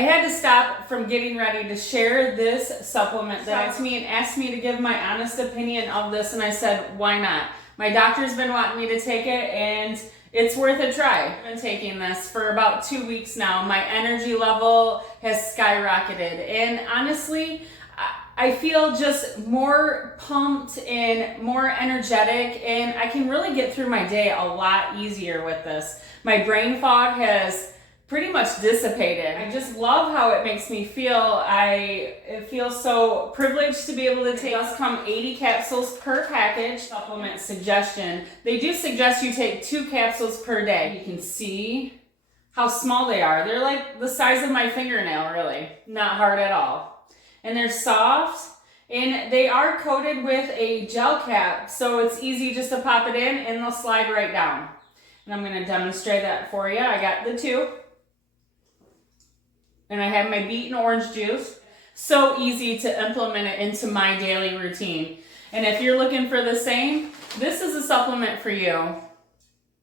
I had to stop from getting ready to share this supplement that to me and asked me to give my honest opinion of this, and I said, why not? My doctor's been wanting me to take it, and it's worth a try. I've been taking this for about 2 weeks now. My energy level has skyrocketed, and honestly, I feel just more pumped and more energetic, and I can really get through my day a lot easier with this. My brain fog has pretty much dissipated. I just love how it makes me feel. I feel so privileged to be able to take. It does come 80 capsules per package. Supplement suggestion. They do suggest you take 2 capsules per day. You can see how small they are. They're like the size of my fingernail, really. Not hard at all. And they're soft, and they are coated with a gel cap, so it's easy just to pop it in and they'll slide right down. And I'm gonna demonstrate that for you. I got the 2. And I have my beet and orange juice. So easy to implement it into my daily routine. And if you're looking for the same, this is a supplement for you.